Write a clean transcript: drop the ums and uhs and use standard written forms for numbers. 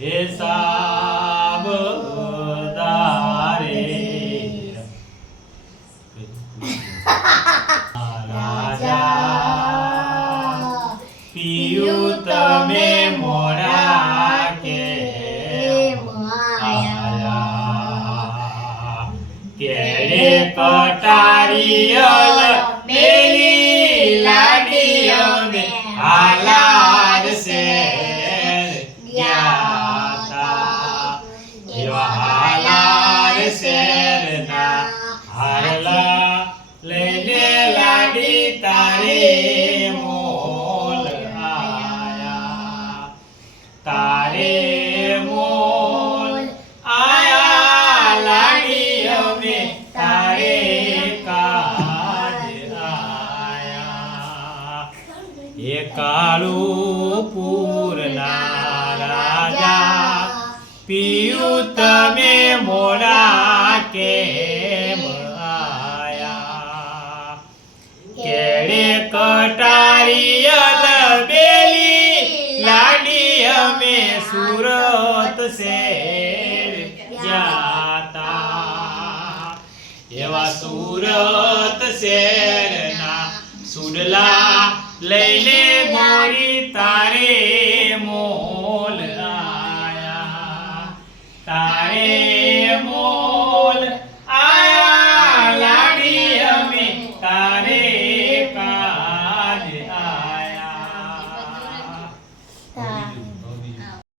હિસાબ તારે રાજા પિયું તમે મોડા કે આયા કેડે કટારીયલ મેલી લાડી અમે હાલાર શેર ગ્યાતા એવા હાલાર શેરના હારલા લઈને લાડી તારે મોલ આયા તારે મોલ આયા લાડી અમે તારે કાજ આયા એ કાળુપુરના રાજા પિયું તમે મોડા કેમ આયા કેડે કટારીયલ બેલી લાડી અમે સુરત શેર જાતા એવા સુરત શેરના સુડલા લઈને મોરી તારે મોલ આયા તારે મોલ